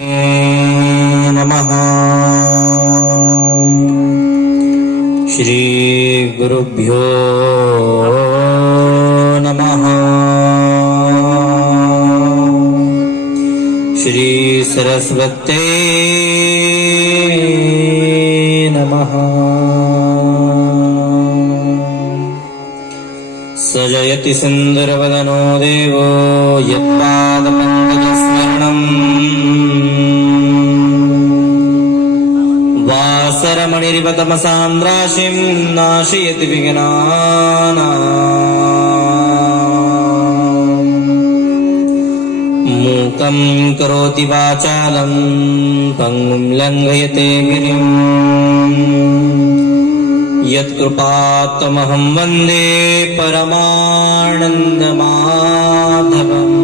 नमः। श्री गुरुभ्यो नमः। श्री सरस्वते नमः। सजयति सुन्दरवदनो देवो यत्पादपङ्कजस्मरणम् वासरमणिरिवतमसान्द्राशिं नाशयति विघ्नानाम्। मूकं करोति वाचालं पङ्गुं लङ्घयते गिरिम्। यत्कृपात्तमहं वन्दे परमानन्दमाधवम्।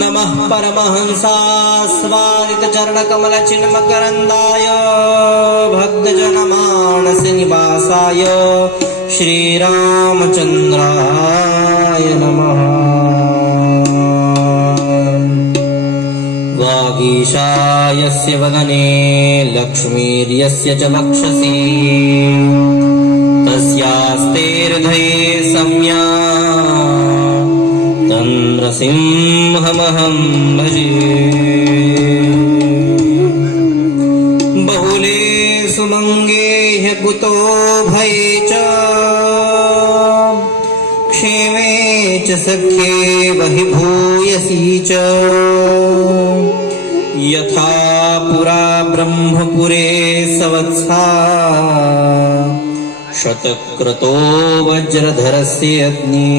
नमः परमहंसास्वादितचरणकमलचिन्मकरन्दाय भक्तजनमानसनिवासाय श्रीरामचन्द्राय नमः। वागीशायस्य वदने लक्ष्मीर्यस्य च वक्षसि तस्यास्ते हृदये संज्ञा तं नृसिंहमहं भजे। बहुले सुमङ्गे ह्यकुतो भये च क्षेमे च सख्ये वहि भूयसी च। यथा पुरा ब्रह्मपुरे सवत्सा शतक्रतो वज्रधरस्य अग्नि।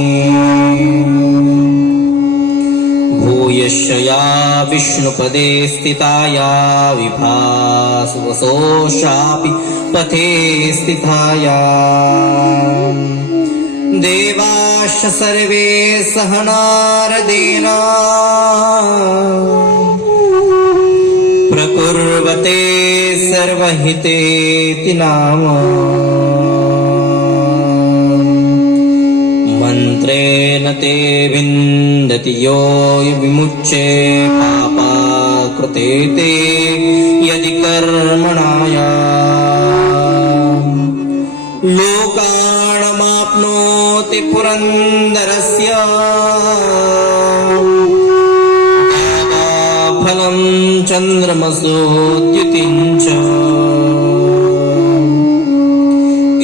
भूयश्च या विष्णुपदे स्थिताया विभासवसोषापि पथे स्थिताया। देवाश्च सर्वे सह नारदेन प्रकुर्वते सर्वहितेति नाम। मन्त्रेण ते विन्दति यो विमुच्ये पापाकृते ते यदि कर्मणाया। लोकानमाप्नोति पुरन्दरस्य फलं चन्द्रमसोद्युतिं च।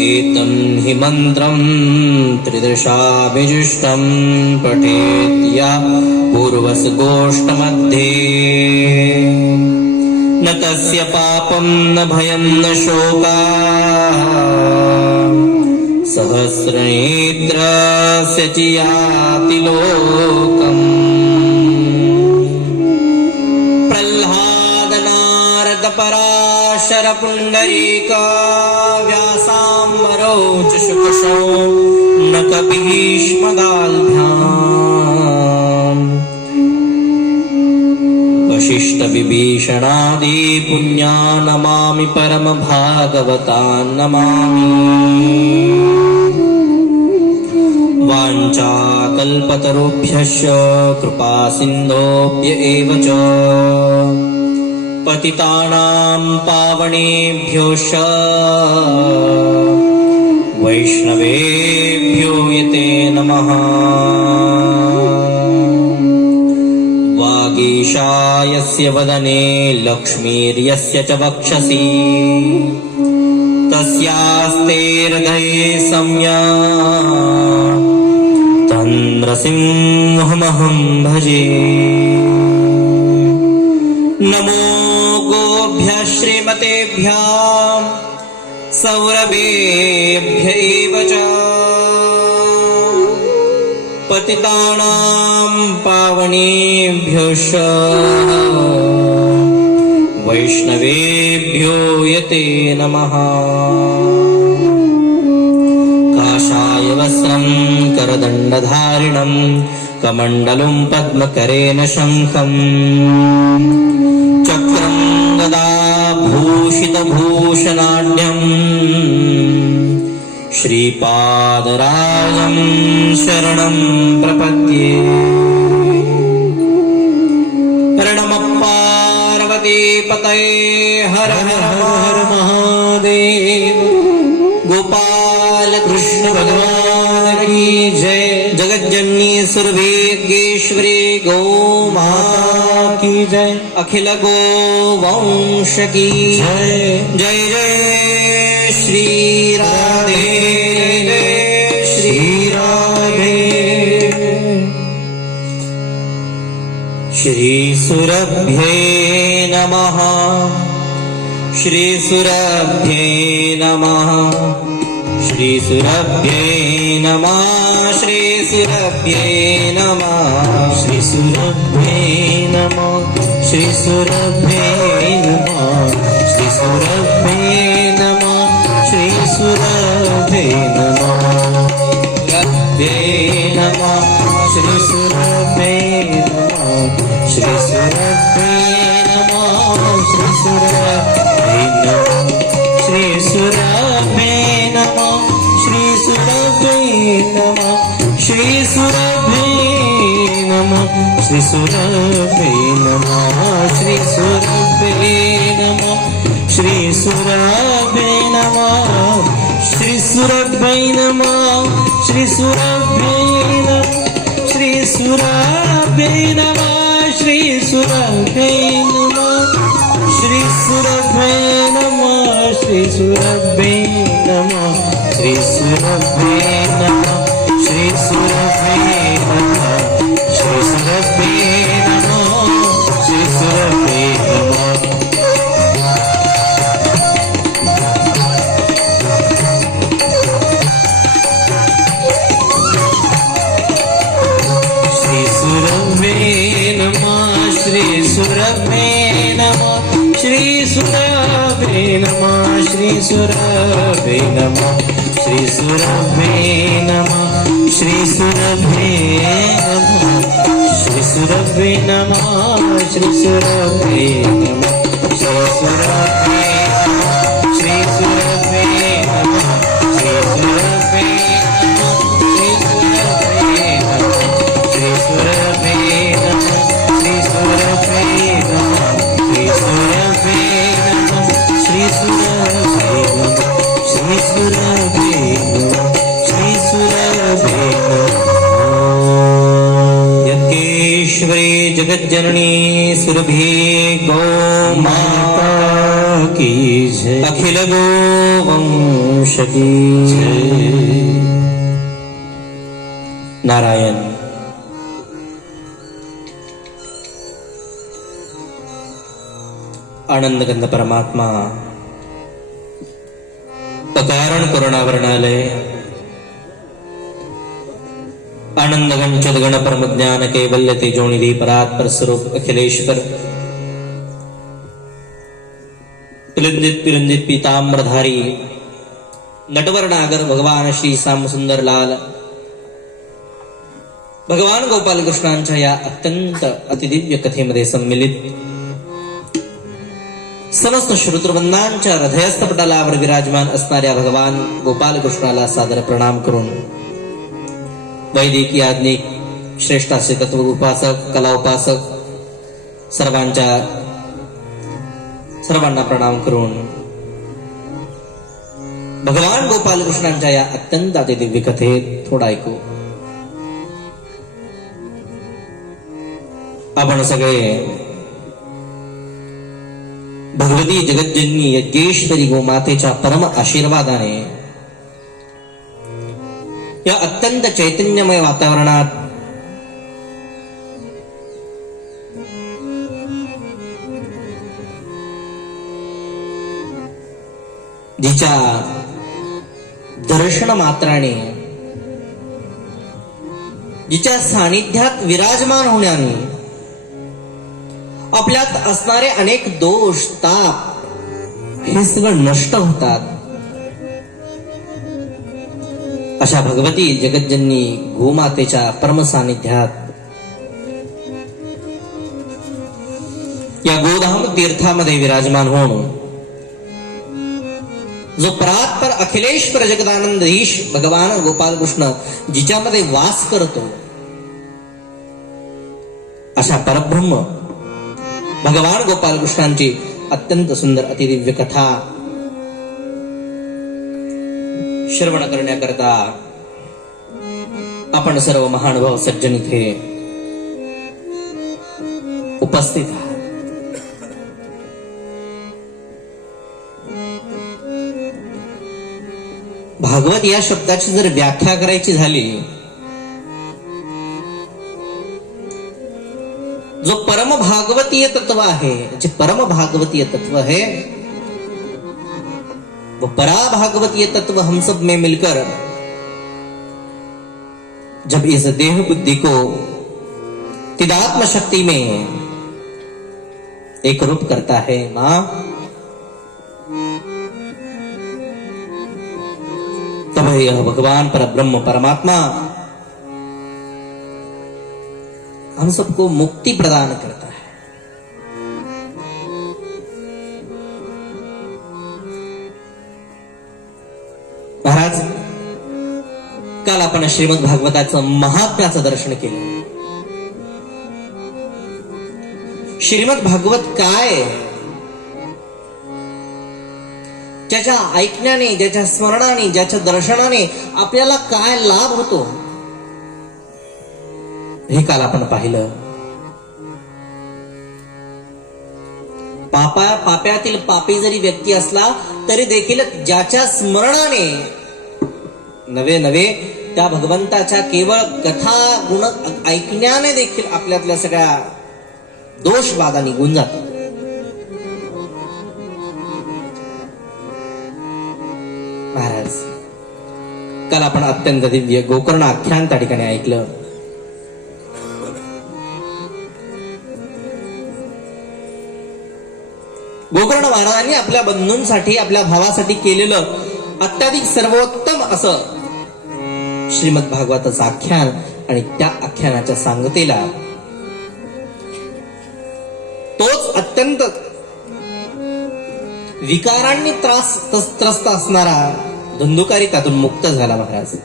एतं हि मन्त्रं त्रिदशाभिजुष्टं पठेत् या पूर्वसगोष्ठमध्ये। न तस्य पापं न भयं न शोकः सहस्रनेत्रस्य च याति लोकम्। पराशर पुण्डरीक व्यासाम्बरो च शुकशो न कपीष्मदाल्भ्याम्। वसिष्ठ विभीषणादि पुण्या नमामि परम भागवतान् नमामि। वाञ्छाकल्पतरुभ्यश्च कृपा सिन्धोभ्य एव च पतितानां पावनेभ्योश्च वैष्णवेभ्यो यते नमः। वागीशायस्य वदने लक्ष्मीर्यस्य च वक्षसि तस्यास्ते हृदये संज्ञा तं नृसिंहमहं भजे। नमो गोभ्यः श्रीमतेभ्यः सौरभेभ्य एव च पतितानां पावनेभ्योश्च वैष्णवेभ्यो यते नमः। काषाय वस्त्रं करदण्डधारिणं कमण्डलुं पद्मकरेण शङ्खम् चक्रं गदा भूषितभूषणाढ्यम् श्रीपादराजं शरणं प्रपद्ये। पतये हर हर हर महादेव। गोपाल कृष्ण भगवान की जय। जगज्जननी सुरभिज्ञेश्वरी गो माता की जय। अखिल गो वंश की जय। जय जय श्री राधे श्री राधे। श्री सुरभ्ये नमः श्री सुरभ्ये नमः श्री सुरभ्ये नमः श्री सुरभ्ये नमः श्री सुरभ्ये नमः श्री सुरभ्ये नमः श्री सुरभ्ये नमः श्री सुरभ्ये नमः सुरभ्ये नमः श्री सुरभ्ये नमः श्री सुरभ्ये नमः श्री सुरभ्ये नमः श्री सुरभ्ये नमः श्री सुरभ्ये नमः श्री सुरभ्ये नमः श्री सुरभ्ये नमः श्री सुरभ्ये नमः श्री सुरभ्ये नमः श्री सुरभ्ये नमः श्री सुरभ्ये नमः श्री सुरभ्ये नमः श्री सुरभ्ये नमः श्री सुरभ्ये नमः श्री सुरभ्ये नमः श्री सुरभ्ये नमः श्री सुरभ्ये नमः श्री सुरभ्ये नमः श्री सुरभ्ये नमः। श्री सुरभ्ये नमः श्री सुरभ्ये नमः श्री सुरभ्ये नमः श्री सुरभ्ये नमः श्री सुरभ्ये नमः श्री सुरभ्ये नमः श्री सुरभ्ये नमः श्री सुरभ्ये नमः श्री सुरभ्ये नमः श्री सुरभ्ये नमः श्री सुरभ्ये नमः श्री सुरभ्ये नमः श्री सुरभ्ये नमः श्री सुरभ्ये नमः श्री सुरभ्ये नमः श्री सुरभ्ये नमः श्री सुरभ्ये नमः। यज्ञेश्वरी जगज्जननी सुरभि गो माता की जय। अखिल गो वंश की जय। नारायण। आनंदगंध परमात्मा अकारण करुणावरणालय आनंदगण चदगण परम ज्ञान कैवल्य तेजोनिधि परात्पर स्वरूप अखिलेश्वर पिलंदित पिरंदित पीताम्रधारी नटवरनागर भगवान श्री श्याम सुंदर लाल भगवान गोपाल कृष्णांच्या या अत्यंत अतिदिव्य कथेमध्ये सम्मिलित समस्त श्रोतृवंदांच्या हृदयस्थ पटलावर विराजमान असणाऱ्या भगवान गोपाल कृष्णाला सादर प्रणाम करून वैदिक याज्ञिक श्रेष्ठ असे तत्व उपासक कला उपासक सर्वांना प्रणाम करून भगवान गोपाल कृष्णांच्या या अत्यंत अतिदिव्य कथेत थोडा ऐकू. आपण सगळे भगवती जगज्जननी यज्ञेश्वरी गोमातेच्या परम आशीर्वादाने या अत्यंत चैतन्यमय वातावरणात जिच्या दर्शन मात्राने जिच्या सानिध्यात विराजमान होण्याने आपल्यात असणारे अनेक दोष ताप हे सगळं नष्ट होतात. अशा भगवती जगज्जननी गोमातेच्या परम सानिध्यात या गोधाम तीर्थामध्ये विराजमान होऊन जो परात्पर अखिलेश्वर जगदानंदधीश भगवान गोपाल कृष्ण जिच्यामध्ये वास करतो अशा परब्रह्म भगवान गोपाल कृष्णांची अत्यंत सुंदर अतिदिव्य कथा श्रवण करण्याकरता आपण सर्व महानुभाव सज्जन इथे उपस्थित आहात. भागवत या शब्दाची जर व्याख्या करायची झाली, जो परम भागवतीय तत्व आहे, जे परम भागवतीय तत्व है वो परा भागवतीय तत्व हम सब में मिलकर जब इस देह बुद्धि को चिदात्म शक्ति में एक रूप करता है मां, तब यह भगवान परब्रह्म परमात्मा हम सबको मुक्ति प्रदान करता है. महाराज, काल आपण श्रीमद भागवताचं महात्म्याचं दर्शन केलं. श्रीमद भागवत काय, ज्याच्या ऐकण्याने, ज्याच्या स्मरणाने, ज्याच्या दर्शनाने आपल्याला काय लाभ होतो हे काल आपण पाहिलं. पाप्यातील पापी जरी व्यक्ती असला तरी देखील ज्याच्या स्मरणाने नवे नवे त्या भगवंताच्या केवळ कथा गुण ऐकण्याने देखील आपल्यातल्या सगळ्या दोष बाधा निघून जातात. महाराज, काल आपण अत्यंत दिव्य गोकर्ण आख्यान त्या ठिकाणी ऐकलं. गोकर्ण महाराजांनी आपल्या बंधूंसाठी, आपल्या भावासाठी केलेलं अत्याधिक सर्वोत्तम असं श्रीमद भागवताचं आख्यान आणि त्या आख्यानाच्या सांगतेला तोच अत्यंत विकारांनी त्रस्त असणारा धुंदुकारी त्यातून मुक्त झाला. महाराज,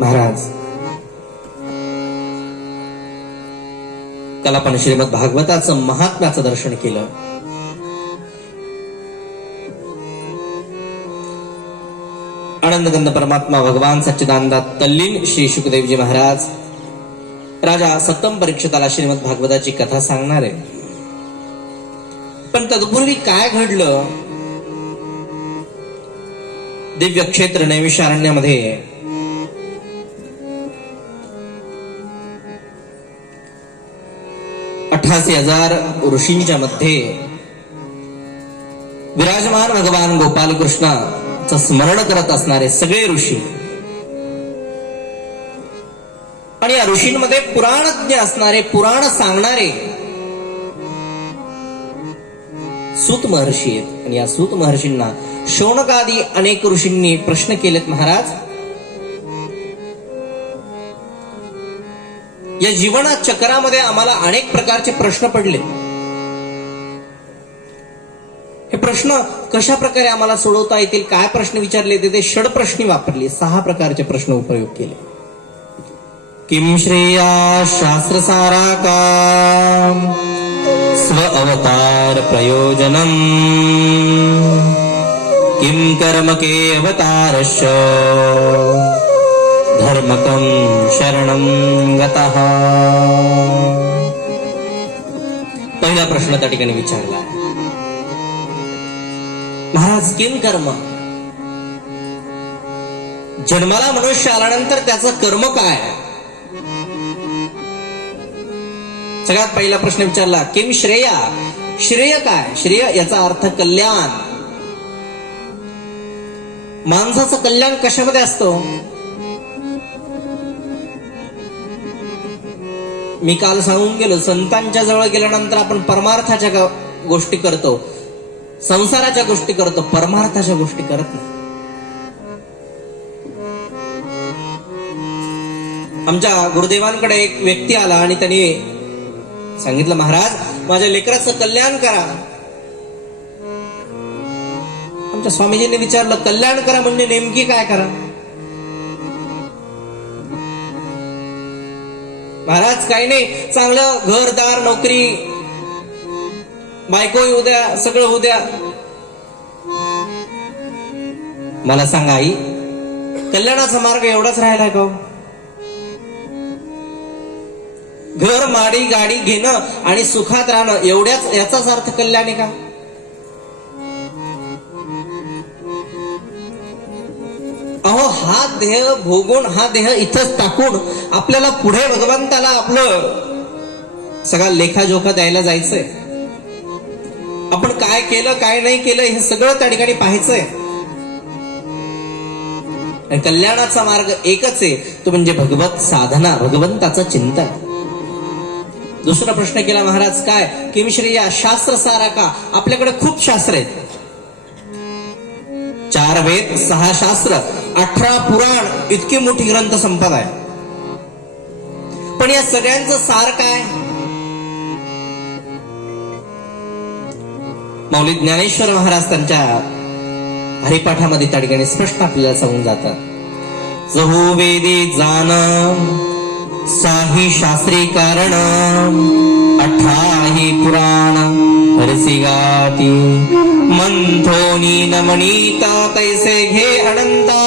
महाराज काल आपण श्रीमद भागवताचं महात्म्याचं दर्शन केलं. आनंदगंध परमात्मा भगवान सच्चिदानंदात तल्लीन श्री शुकदेवजी महाराज राजा सत्तम परीक्षिताला श्रीमद भागवताची कथा सांगणार आहे. पण तत्पूर्वी काय घडलं, दिव्य क्षेत्र नैमिषारण्यामध्ये 88,000 ऋषींच्या मध्ये विराजमान भगवान गोपाल कृष्णाचं स्मरण करत असणारे सगळे ऋषी आणि या ऋषींमध्ये पुराणज्ञ असणारे, पुराण सांगणारे सूत महर्षी आहेत. आणि या सूत महर्षींना शौनकादी अनेक ऋषींनी प्रश्न केलेत. महाराज, या जीवना चक्रामध्ये आम्हाला अनेक प्रकारचे प्रश्न पडले. हे प्रश्न कशा प्रकारे आम्हाला सोडवता येतील, काय प्रश्न विचारले ते षडप्रश्नी वापरले. 6 प्रकारचे प्रश्न उपयोग केले. किम श्रेया शास्त्रसारा का स्व अवतार प्रयोजनम किम कर्म के अवतारश्च धर्मकं शरणं गतः. पहिला प्रश्न त्या ठिकाणी विचारला. महाराज, किम कर्म, जन्माला मनुष्य आल्यानंतर त्याचं कर्म काय? सगळ्यात पहिला प्रश्न विचारला. किम श्रेया, श्रेय काय? श्रेय याचा अर्थ कल्याण. माणसाचं कल्याण कशामध्ये असतं? मी काल सांगून गेलो, संतांच्या जवळ गेल्यानंतर आपण परमार्थाच्या गोष्टी करतो, संसाराच्या गोष्टी करतो, परमार्थाच्या गोष्टी करत नाही. आमच्या गुरुदेवांकडे एक व्यक्ती आला आणि त्यांनी सांगितलं, महाराज माझ्या लेकराचं कल्याण करा. आमच्या स्वामीजींनी विचारलं, कल्याण करा म्हणजे नेमकी काय करा? महाराज काही नाही, चांगलं घरदार, नोकरी, बायको येऊ द्या, सगळं होऊ द्या. मला सांगा आई, कल्याणाचा मार्ग एवढाच राहिलाय का? घर, माडी, गाडी घेणं आणि सुखात राहणं एवढ्याच याचाच अर्थ कल्याण आहे का? अहो, हा देह भोगून, हा देह इथंच टाकून आपल्याला पुढे भगवंताला आपलं सगळा लेखाजोखा द्यायला जायचंय. आपण काय केलं, काय नाही केलं, हे सगळं त्या ठिकाणी पाहायचंय. आणि कल्याणाचा मार्ग एकच आहे, तो म्हणजे भगवत साधना, भगवंताचं चिंतन. दुसरा प्रश्न केला महाराज, काय किमश्री या शास्त्र सारा का? आपल्याकडे खूप शास्त्र आहेत. 4 वेद, 6 शास्त्र, 18 पुराण, इतकी मोठी ग्रंथ संपदा आहे. पण या सगळ्यांचं सार काय? माऊली ज्ञानेश्वर महाराज त्यांच्या हरिपाठामध्ये त्या ठिकाणी स्पष्ट आपल्याला सांगून जातात. जहू वेदी जाण, साही शास्त्री कारण, 18 पुराण हरसी गाती, मंथोनी नमनीता तैसे घे अनंता,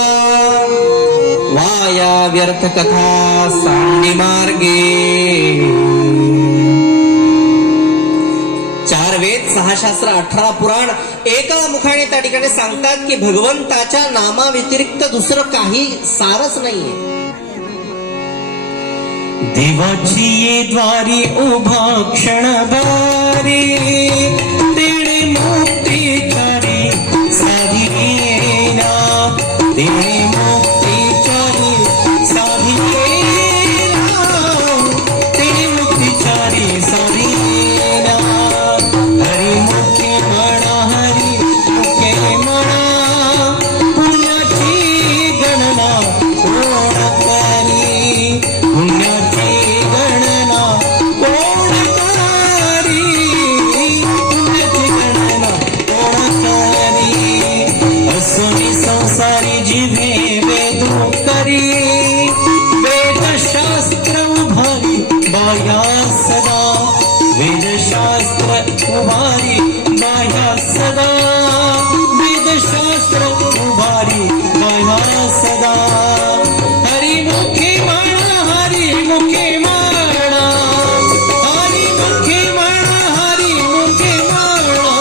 वाया व्यर्थ कथा सांडी मार्गे. 4 वेद, 6 शास्त्र, 18 पुराण एका मुखाने त्या ठिकाणी सांगतात की भगवंताच्या नामाव्यतिरिक्त दुसरं काही सारच नाहीये. देवाची ये द्वारी उभा क्षणभरी, तेणे मुक्ती चारी साधिना, तेणे मुक्ती चारी साधिना, तेणे मुक्ती चारी साधिना. हरी मुखे म्हणा, हरी मुखे म्हणा, पुण्याची गणना कोण करी, पुण्याची गणना कोण करी, पुण्याची गणना कोण करी. असोनी संसारी जिभे वेदो करी, वेदशास्त्र उभारी बाया सदा, वेदशास्त्र उभारी बाया सदा, वेदशास्त्र उभारी बाया सदा. हरिमुखी म्हणा, हरिमुखी म्हणा, हरिमुखी म्हणा, हरिमुखी म्हणा,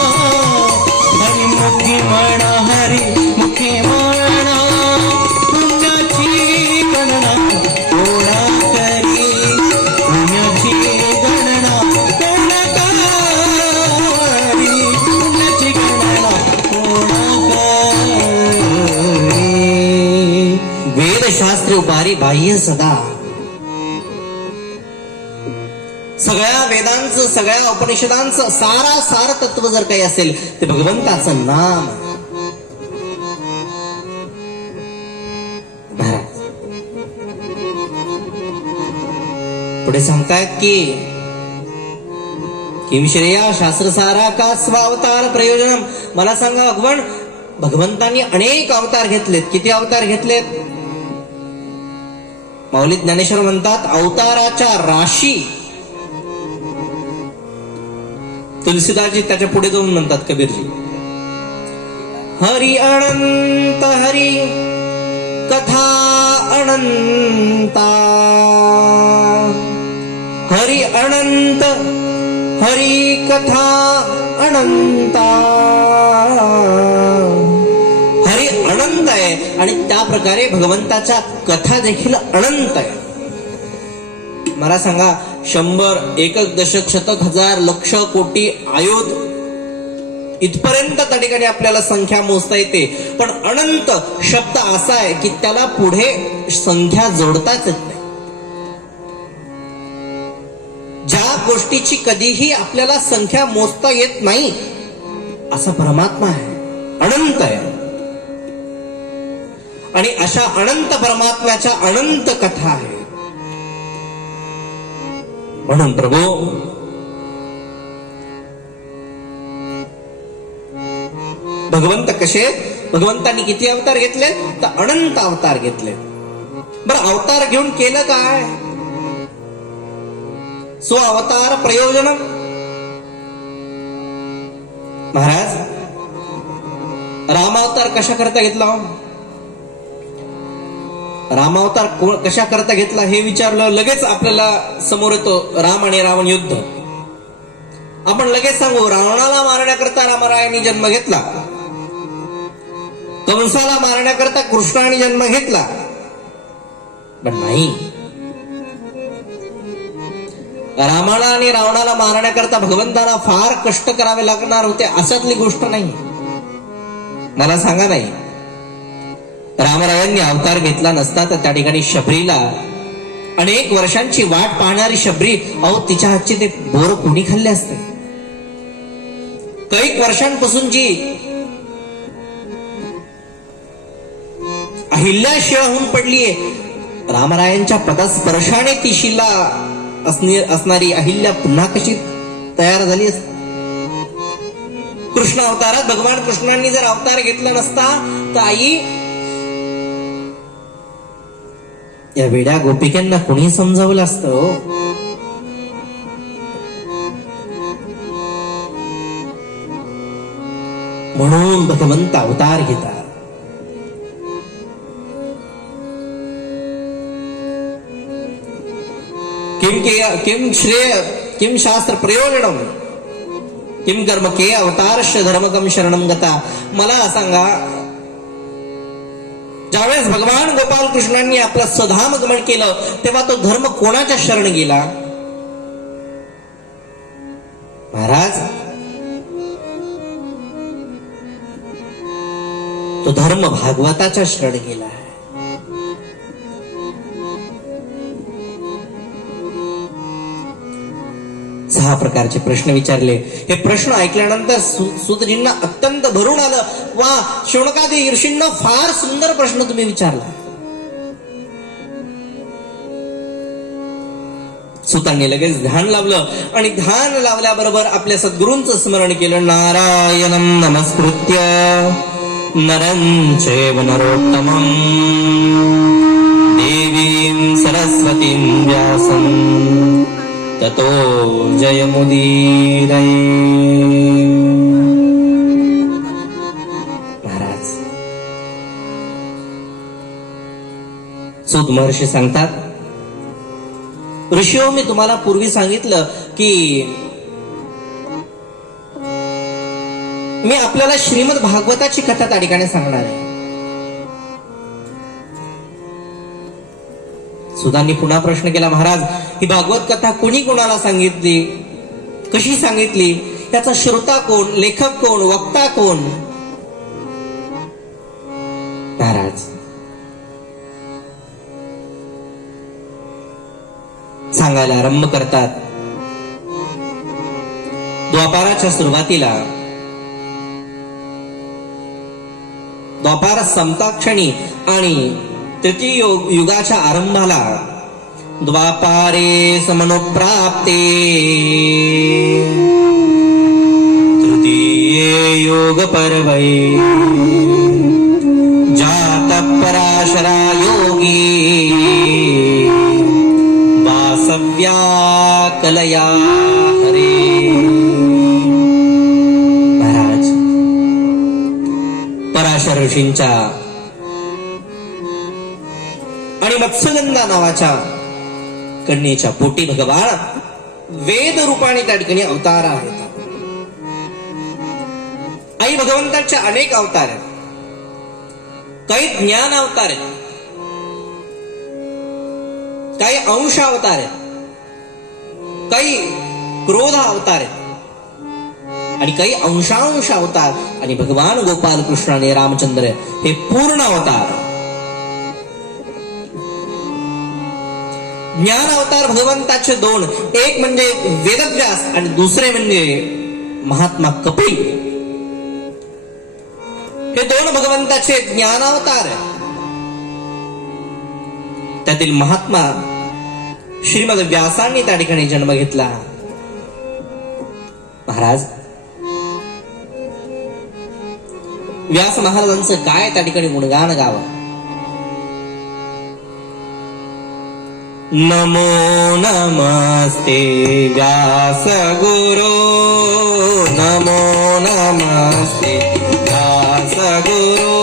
हरिमुखी म्हणा, हरिमुखी म्हणा, पुण्याची गणना कोणा करी, पुण्याची गणना कोणा करी, पुण्याची गणना कोणा करी. वेदशास्त्र उभारी बाह्य सदा. सगळ्या वेदांचं, सगळ्या उपनिषदांचं सार तत्व जर काही असेल ते भगवंताचं नाम. महाराज पुढे सांगतायत की किमश्रेया शास्त्रसारा का स्वावतार प्रयोजनम. मला सांगा भगवंतांनी अनेक अवतार घेतलेत. किती अवतार घेतलेत? माऊली ज्ञानेश्वर म्हणतात अवताराच्या राशी. तुलसीदासजी त्याच्या पुढे जाऊन म्हणतात, कबीरजी, हरी अनंत हरी कथा अनंता, हरी अनंत हरी कथा अनंता. हरी अनंत आहे आणि त्या प्रकारे भगवंताच्या कथा देखील अनंत आहे. मला सांगा, 100, 1 दशक, शतक, हजार, लक्ष, कोटी, आयुध इथपर्यंत त्या ठिकाणी आपल्याला संख्या मोजता येते. पण अनंत शब्द असा आहे की त्याला पुढे संख्या जोडताच येत नाही. ज्या गोष्टीची कधीही आपल्याला संख्या मोजता येत नाही असा परमात्मा आहे, अनंत आहे. आणि अशा अनंत परमात्म्याच्या अनंत कथा आहेत. म्हणून प्रभू भगवंत कसे? भगवंतांनी किती अवतार घेतले? तर अनंत अवतार घेतले. बरं, अवतार घेऊन केलं काय? सो अवतार प्रयोजनम. महाराज, रामावतार कशा करता घेतला? रामावतार कशा करता घेतला हे विचारलं, लगेच आपल्याला समोर येतो राम आणि रावण युद्ध. आपण लगेच सांगू, रावणाला मारण्याकरता रामरायांनी जन्म घेतला, कंसाला मारण्याकरता कृष्णाने जन्म घेतला. पण नाही, रामाला आणि रावणाला मारण्याकरता भगवंताला फार कष्ट करावे लागणार होते अशातली गोष्ट नाही. मला सांगा, नाही रामरायांनी अवतार घेतला नसता तर त्या ठिकाणी शबरीला, अनेक वर्षांची वाट पाहणारी शबरी, अहो तिच्या हातचे ते बोर कोणी खाल्ले असते? कैक वर्षांपासून जी अहिल्या शिळा होऊन पडलीये, रामरायांच्या पदस्पर्शाने ती शिला असणारी अहिल्या पुन्हा कशी तयार झाली असती? कृष्ण अवतारात भगवान कृष्णांनी जर अवतार घेतला नसता तर आई, या वेड्या गोपिकांना कोणी समजावलं असतं? म्हणून भगवंत अवतार घेतात. किम श्रेय किम शास्त्र प्रयोजनम किम कर्म के अवतारश धर्मकम शरणम गता. मला सांगा, ज्यावेळेस भगवान गोपाल कृष्णांनी आपलं स्वधाम गमन केलं तेव्हा तो धर्म कोणाच्या शरण गेला? महाराज, तो धर्म भागवताच्या शरण गेला. 6 प्रकारचे प्रश्न विचारले. हे प्रश्न ऐकल्यानंतर सूतजींना अत्यंत भरून आलं. वा, शौनकादी ऋषींना फार सुंदर प्रश्न तुम्ही विचारला. सुतांनी लगेच ध्यान लावलं आणि ध्यान लावल्याबरोबर आपल्या सद्गुरूंचं स्मरण केलं. नारायणं नमस्कृत्य नरं चैव नरोत्तमं देवीं सरस्वतीं व्यासं ततो जयमुदीरये. महाराज, सूत महर्षी सांगतात, ऋषियो, मी तुम्हाला पूर्वी सांगितलं की मी आपल्याला श्रीमद भागवताची कथा त्या ठिकाणी सांगणार आहे. सुदांनी पुन्हा प्रश्न केला, महाराज, ही भागवत कथा कोणी कोणाला सांगितली, कशी सांगितली, याचा श्रोता कोण, लेखक कोण, वक्ता कोण? महाराज सांगायला आरंभ करतात. द्वापाराच्या सुरुवातीला, द्वापार संपताक्षणी आणि तृतीय युगाच्या आरंभाला, द्वापारे समनुप्राप्ते तृतीये योग पर्वै जात पराशरा योगी वासव्या कलया हरे. महाराज, पराशर ऋषींच्या आणि मत्स्यगंधा नावाच्या कन्येच्या पोटी भगवान वेद रूपाने त्या ठिकाणी अवतार आहेत. आई भगवंताचे अनेक अवतार आहेत. काही ज्ञान अवतार आहेत, काही अंश अवतार आहेत, काही क्रोध अवतार आहेत आणि काही अंशांश अवतार. आणि भगवान गोपाल कृष्ण आणि रामचंद्र हे पूर्ण अवतार. ज्ञान अवतार भगवंताचे 2, एक म्हणजे वेदव्यास आणि दुसरे म्हणजे महात्मा कपिल. हे 2 भगवंताचे ज्ञानावतार. त्यातील महात्मा श्रीमद व्यासांनी त्या ठिकाणी जन्म घेतला. महाराज, व्यास महाराजांचं काय त्या ठिकाणी गुणगान गावं. नमो नमस्ते व्यास गुरु नमो नमस्ते व्यास गुरु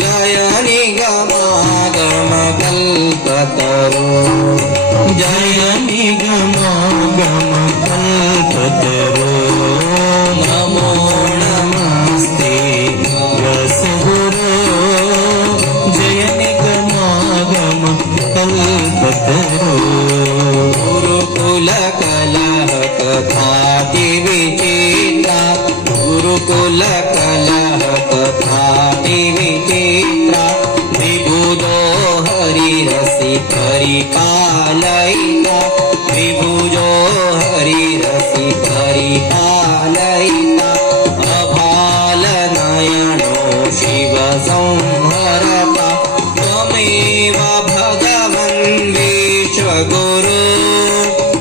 जय निगमागम कल्पतरु जय निगमागम कल्पतरु नमो नमस्ते व्यास गुरु जय निगमागम कल्पतरु गुरुकुल कलह कथाति विचित्रा गुरुकुल कलह कथाति विचित्रा विबुधो हरिरसि परिपालयिता विभुजो हरिरसि परिपालयिता अभालनयनो शिव संहरता त्वमेव भगवन् विश्वगुरु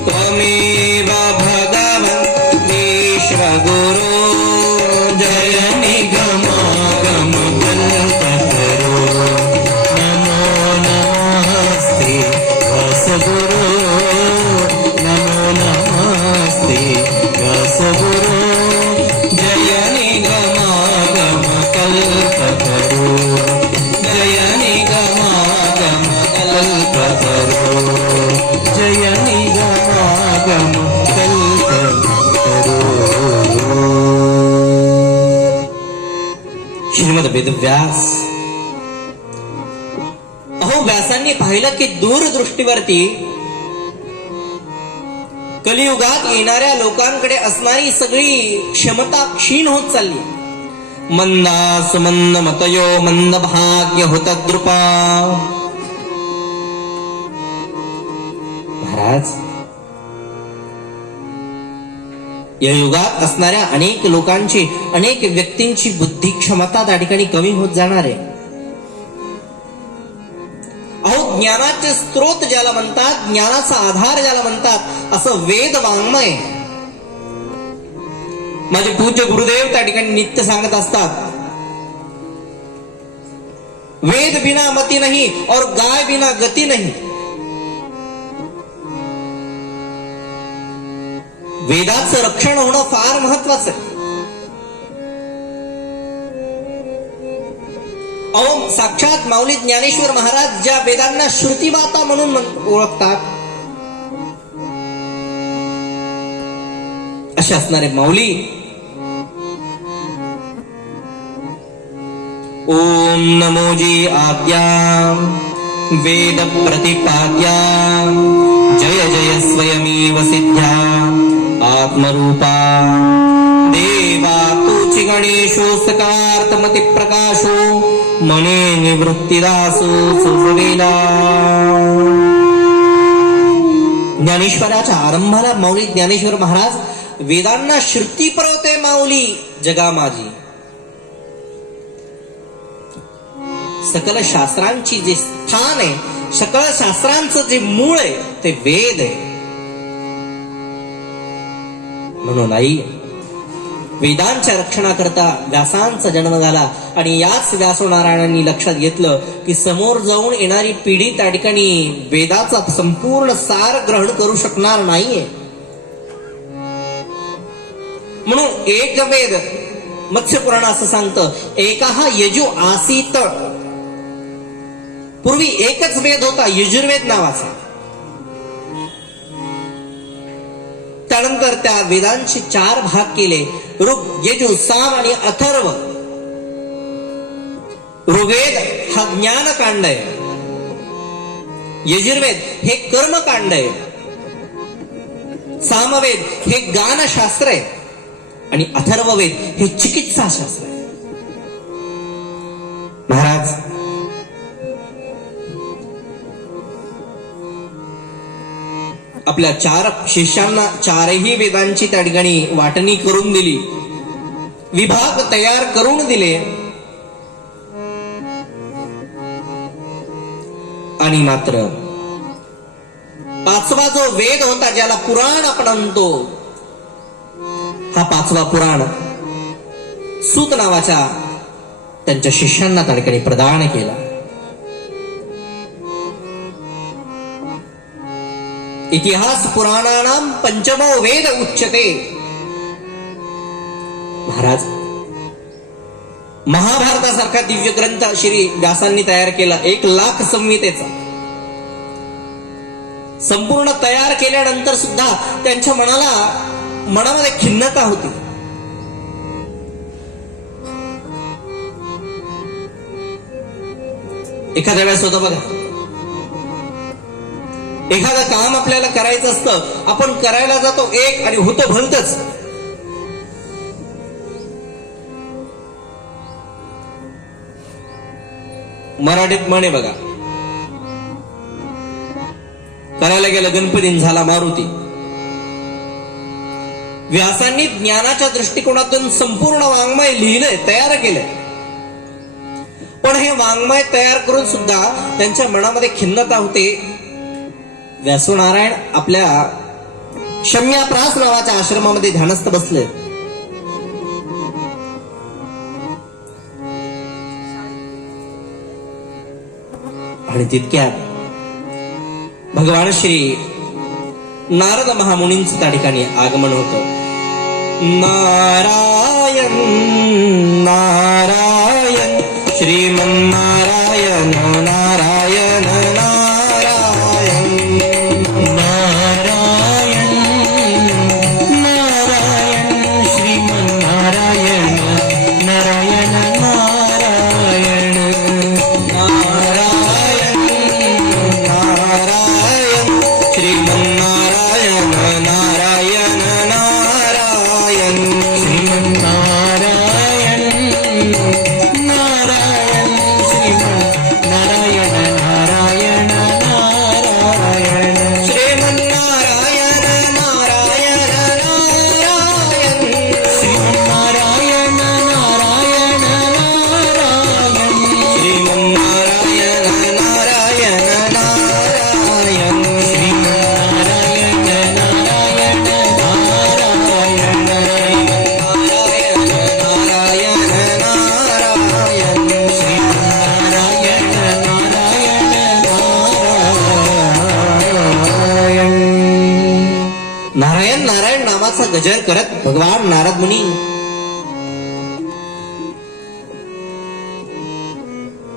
त्वमेव भगवन् विश्वगुरु जय निगमागम कल्पतरु नमो नमस्ते व्यासगुरु नमो नमस्ते व्यासगुरु जय निगमागम कल्पतरु जय निगमागम कल्पतरु जय निगमागम कल्पतरु श्रीमद वेदव्यास. अहो व्यासांनी पाहिलं की दूरदृष्टीवरती कलियुगात येणाऱ्या लोकांकडे असणारी सगळी क्षमता क्षीण होत चालली. मंदास मंद मतयो मंद भाग्य होत द्रुपा. महाराज, या युगात असणाऱ्या अनेक लोकांची अनेक व्यक्तींची बुद्धी क्षमता त्या ठिकाणी कमी होत जाणार आहे. अहो ज्ञानाचे स्त्रोत ज्याला म्हणतात, ज्ञानाचा आधार ज्याला म्हणतात, असं वेद वाङ्मय माझे पूज्य गुरुदेव त्या ठिकाणी नित्य सांगत असतात, वेद बिना मती नहीं और गाय बिना गती नहीं. वेदाचं रक्षण होणं फार महत्वाचं आहे. अहो साक्षात माऊली ज्ञानेश्वर महाराज ज्या वेदांना श्रुतिमाता म्हणून ओळखतात, असे असणारे माऊली ओम नमोजी आद्यां वेद प्रतिपाद्यां जय जय स्वयमेव सिद्ध्या आत्मरूपा देवा तुची गणेशो सकारात्मति प्रकाशो मने निवृत्तिदासो सुजलेला. ज्ञानेश्वराच्या आरंभाला माऊली ज्ञानेश्वर महाराज वेदांना श्रुती पुरवते. माऊली जगा माझी, सकल शास्त्रांची जे स्थान आहे, सकल शास्त्रांचं जे मूळ आहे ते वेद आहे. म्हणून आई वेदांच्या रक्षणाकरता व्यासांचा जन्म झाला. आणि याच व्यासनारायणांनी लक्षात घेतलं की समोर जाऊन येणारी पिढी त्या ठिकाणी वेदाचा संपूर्ण सार ग्रहण करू शकणार नाहीये. म्हणून एक वेद, मत्स्य पुराण असं सांगतं, एका यजु आसीत. पूर्वी एकच वेद होता, यजुर्वेद नावाचा. त्यानंतर त्या वेदांचे 4 भाग केले, ऋग, यजु, साम आणि अथर्व. ऋग्वेद हा ज्ञानकांड आहे, यजुर्वेद हे कर्मकांड आहे, सामवेद हे गानशास्त्र आहे आणि अथर्ववेद हे चिकित्सा शास्त्र आहे. महाराज, आपल्या 4 शिष्यांना 4ही वेदांची त्या ठिकाणी वाटणी करून दिली, विभाग तयार करून दिले. आणि मात्र 5वा जो वेद होता, ज्याला पुराण आपण म्हणतो, हा 5वा पुराण सूत नावाच्या त्यांच्या शिष्यांना त्या ठिकाणी प्रदान केला. इतिहास पुराणानाम पंचमो वेद उच्यते. महाराज, महाभारतासारखा दिव्य ग्रंथ श्री व्यासांनी तयार केला. 1,00,000 संहितेचा संपूर्ण तयार केल्यानंतर सुद्धा त्यांच्या मनामध्ये खिन्नता होती. एखाद्या वेळेस होतं बघा, एखादं काम आपल्याला करायचं असतं, आपण करायला जातो एक आणि होतं भलतच. मराठीत म्हणे बघा, करायला गेलं गणपतीन झाला मारुती. व्यासांनी ज्ञानाच्या दृष्टिकोनातून संपूर्ण वाङ्मय लिहिलंय, तयार केलंय. पण हे वाङ्मय तयार करून सुद्धा त्यांच्या मनामध्ये खिन्नता होते. व्यासनारायण आपल्या शम्याप्रास नावाच्या आश्रमामध्ये ध्यानस्थ बसले. आणि तितक्यात भगवान श्री नारद महामुनींचं त्या ठिकाणी आगमन होतं. नारायण नारायण श्रीमन्नारायण नारायण नारायण नारायण नारायण श्रीमन्नारायण नारायण नारायण नारायण नारायण श्रीमन्नारायण नारायण नारायण श्रीमन्नारायण नारायण श्रीमन्नारायण नारायण नारायण श्रीमन्नारायण नारायण नारायण श्रीमन्नारायण नारायण नारायण श्रीमन्नारायण नारायण नारायण श्रीमन्नारायण नारायण नारायण नारायण नारायण नारायण श्रीमन्नारायण नारायण नारायण नारायण नामाचा गजर करत भगवान नारद मुनी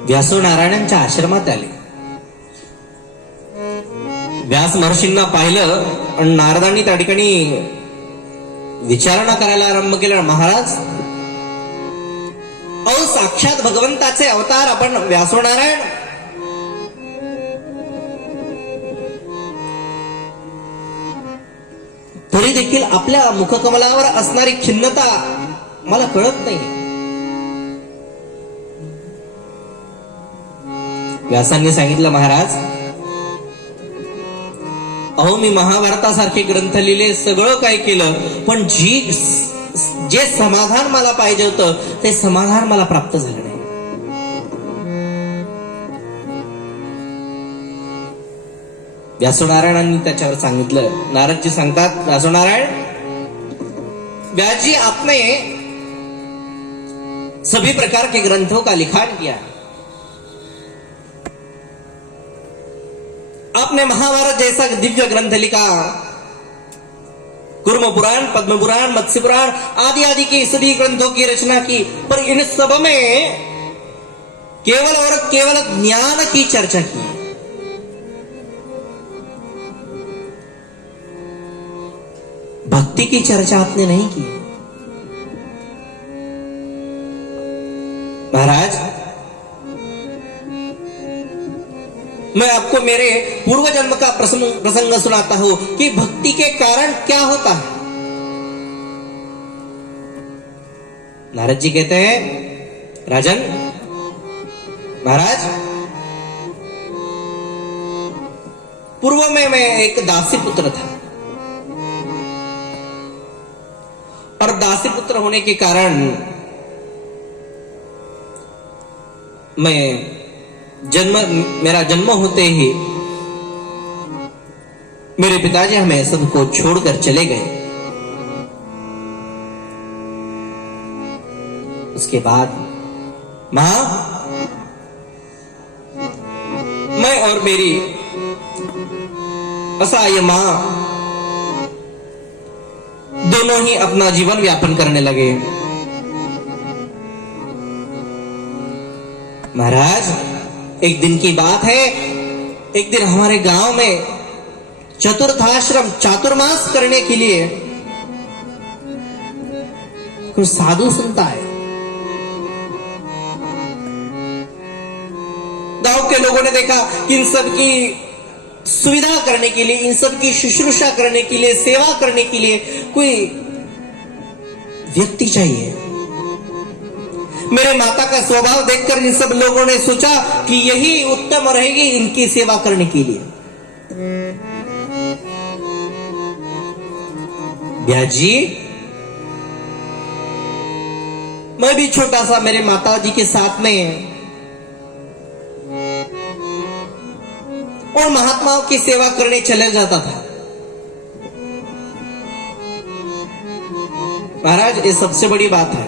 व्यासनारायणांच्या आश्रमात आले. व्यास महर्षींना पाहिलं आणि नारदांनी त्या ठिकाणी विचारणा करायला आरंभ केला. महाराज, अहो साक्षात भगवंताचे अवतार आपण व्यासनारायण, तरी देखील आपल्या मुखकमलावर असणारी खिन्नता मला कळत नाही. व्यासांनी सांगितलं, महाराज, अहो मी महाभारतासारखे ग्रंथ लिहिले, सगळं काय केलं, पण जे समाधान मला पाहिजे होतं ते समाधान मला प्राप्त झालं नाही. व्यासनारायणांनी त्याच्यावर सांगितलं. नारदजी सांगतात, व्यासनारायण, व्यासजी आपने सभी प्रकार के ग्रंथों का लिखान किया. आपने महाभारत जैसा दिव्य ग्रंथ लिखा, कुर्म पुराण, पद्म पुराण, मत्स्य पुराण आदि आदि के सभी ग्रंथों की रचना की, पर इन सब में केवल और केवल ज्ञान की चर्चा की. भक्ति की चर्चा आपने नहीं की. महाराज, मैं आपको मेरे पूर्व जन्म का प्रसंग सुनाता हूं कि भक्ति के कारण क्या होता है. नारद जी कहते हैं, राजन, महाराज, पूर्व में मैं एक दासी पुत्र था, और दासी पुत्र होने के कारण मेरा जन्म होते ही मेरे पिताजी हमें सबको छोड़कर चले गए. उसके बाद मां, मैं और मेरी असा ये मां दोनों ही अपना जीवन व्यापन करने लगे। महाराज, एक दिन की बात है, एक दिन हमारे गांव में चतुर्थाश्रम चातुर्मास करने के लिए कुछ साधु सुनता है। गांव के लोगों ने देखा कि इन सब की सुविधा करने के लिए, इन सब की शुश्रूषा करने के लिए, सेवा करने के लिए कोई व्यक्ति चाहिए। मेरे माता का स्वभाव देखकर इन सब लोगों ने सोचा कि यही उत्तम रहेगी इनकी सेवा करने के लिए। ब्याजी, मैं भी छोटा सा मेरे माता जी के साथ में और महात्माओं की सेवा करने चले जाता था। महाराज, ये सबसे बड़ी बात है।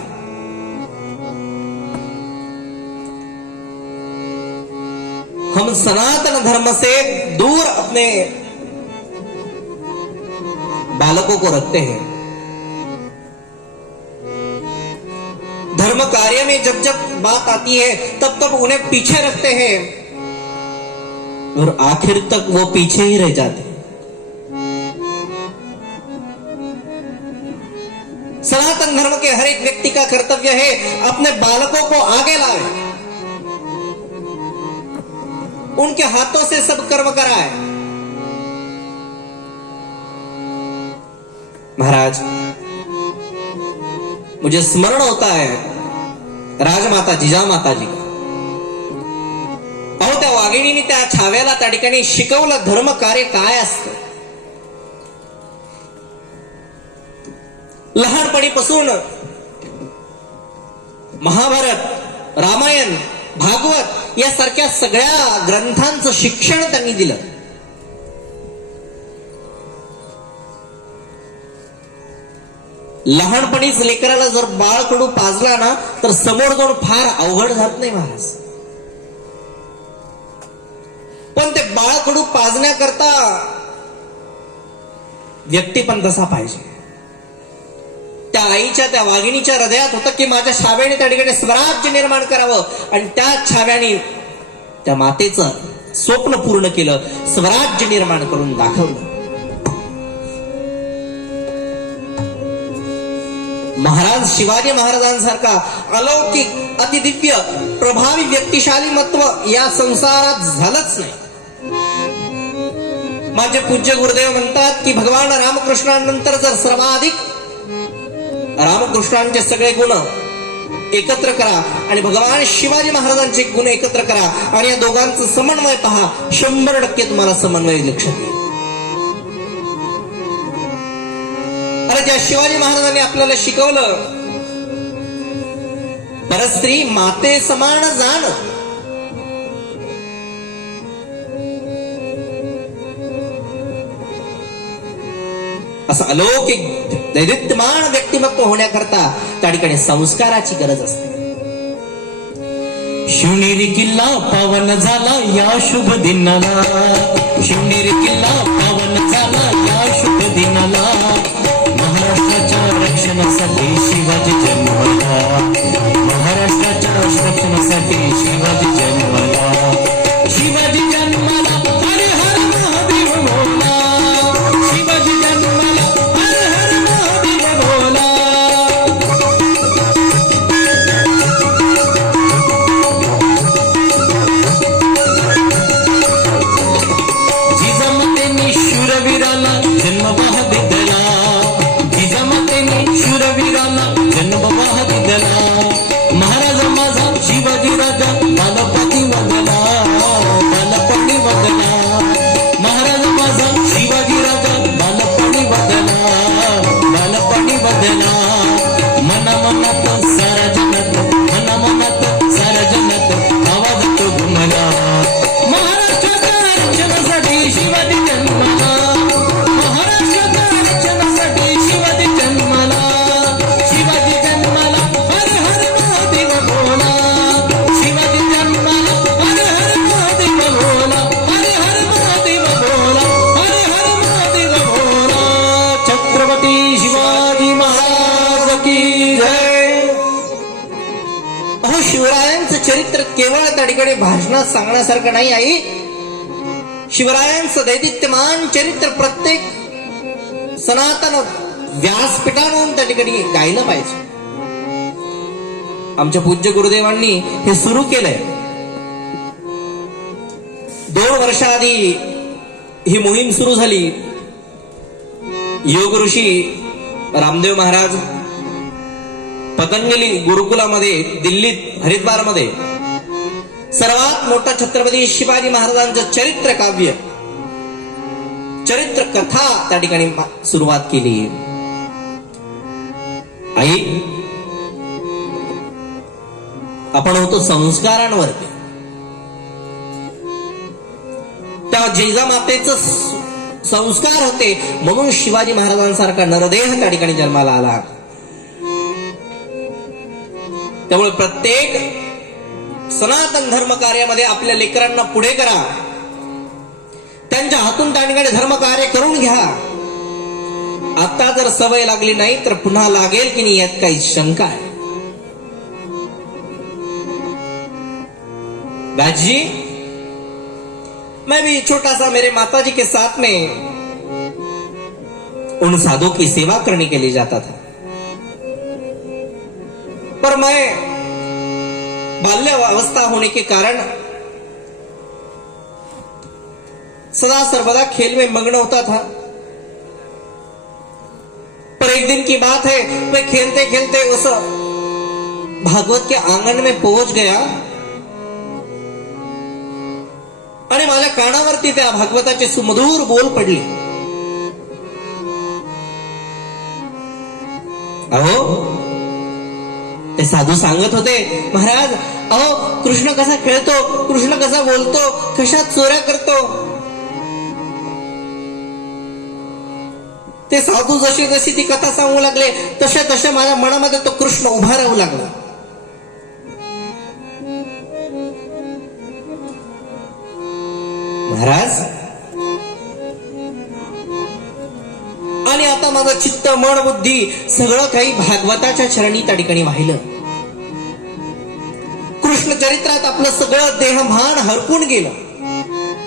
हम सनातन धर्म से दूर अपने बालकों को रखते हैं। धर्म कार्य में जब जब बात आती है तब तब उन्हें पीछे रखते हैं और आखिर तक वो पीछे ही रह जाते हैं। सनातन धर्म के हर एक व्यक्ति का कर्तव्य है अपने बालकों को आगे लाए, उनके हाथों से सब कर्म कराए। महाराज, मुझे स्मरण होता है राजमाता जिजामाताजी का। अहो, त्या वाघिणीने त्या छाव्याला त्या ठिकाणी शिकवलं धर्म कार्य काय असतं। लहानपणीपासून महाभारत, रामायण, भागवत यासारख्या सगळ्या ग्रंथांचं शिक्षण त्यांनी दिलं। लहानपणीच लेकराला जर बाळकडू पाजला ना तर समोर जाऊन फार अवघड जात नाही महाराज। पण ते बाळकडू पाजण्याकरता व्यक्ती पण तसा पाहिजे। त्या आईच्या, त्या वाघिणीच्या हृदयात होतं की माझ्या छाव्याने त्या ठिकाणी स्वराज्य निर्माण करावं आणि त्या छाव्याने त्या मातेचं स्वप्न पूर्ण केलं, स्वराज्य निर्माण करून दाखवलं। महाराज शिवाजी महाराजांसारखा अलौकिक, अतिदिव्य, प्रभावी, व्यक्तिशाली मत्व या संसारात झालंच नाही। माझे पूज्य गुरुदेव म्हणतात की भगवान रामकृष्णांनंतर जर सर्वाधिक रामकृष्णांचे सगळे गुण एकत्र करा आणि भगवान शिवाजी महाराजांचे गुण एकत्र करा आणि या दोघांचं समन्वय पहा, 100% तुम्हाला समन्वय लक्षात येईल। अरे, ज्या शिवाजी महाराजांनी आपल्याला शिकवलं परस्त्री माते समान जाण, असं अलौकिक दैदिप्यमान व्यक्तिमत्व होण्याकरता त्या ठिकाणी संस्काराची गरज असते। शिवनेरी किल्ला पावन झाला या शुभ दिनाला, शिवनेरी किल्ला पावन झाला या शुभ दिनाला। महाराष्ट्राच्या रक्षणासाठी शिवाजी जन्मला, महाराष्ट्राच्या रक्षणासाठी शिवाजी जन्मला, शिवाजी जन्मला, हर हर महादेव बोला, शिवाजी जन्मला, हर हर महादेव बोला। जिजामातेने शूरवीराला जन्मवाह दिला, जिजामातेने शूरवीराला जन्मवाह दिला। महाराजा माझा शिवाजी राजा ठिकाणी भाषणात सांगण्यासारखं नाही आई. शिवरायांचं दैदित्यमान चरित्र प्रत्येक सनातन व्यासपीठावरून त्या ठिकाणी गायलं पाहिजे. आमच्या पूज्य गुरुदेवांनी हे सुरू केलंय. 2 वर्षाआधी ही मोहीम सुरू झाली. योग ऋषी रामदेव महाराज पतंजली गुरुकुलामध्ये दिल्लीत हरिद्वारमध्ये सर्वात मोठं छत्रपती शिवाजी महाराजांचं चरित्र काव्य चरित्र कथा त्या ठिकाणी सुरुवात केली. आई, आपण होतो संस्कारांवरती. त्या जिजामातेचं संस्कार होते म्हणून शिवाजी महाराजांसारखा नरदेह त्या ठिकाणी जन्माला आला. त्यामुळे प्रत्येक सनातन धर्म कार्यामध्ये आपल्या लेकरांना पुढे करा. त्यांच्या हातून त्या ठिकाणी धर्म कार्य करून घ्या. आता जर सवय लागली नाही तर पुन्हा लागेल की नाही यात काही शंका आहे. बाजी, मैं भी छोटा सा मेरे माताजी के साथ में उन साधुओं की सेवा करने के लिए जाता था. पर मैं बाल्य अवस्था होने के कारण सदा सर्वदा खेल में मग्न होता था. पर एक दिन की बात है, मैं खेलते खेलते उस भागवत के आंगन में पहुंच गया आणि माझ्या कानावरती त्या भागवताचे सुमधुर बोल पडले. अहो, ते साधू सांगत होते, महाराज अहो कृष्ण कसा खेळतो, कृष्ण कसा बोलतो, कशा चोऱ्या करतो. ते साधू जशी जशी ती कथा सांगू लागले तसे तसे माझ्या मनामध्ये तो कृष्ण उभा राहू लागला. महाराज, आणि आता माझं चित्त मन बुद्धी सगळं काही भागवताच्या चरणी त्या ठिकाणी वाहिलं. कृष्ण चरित्रात आपलं सगळं देहभान हरपून गेलं.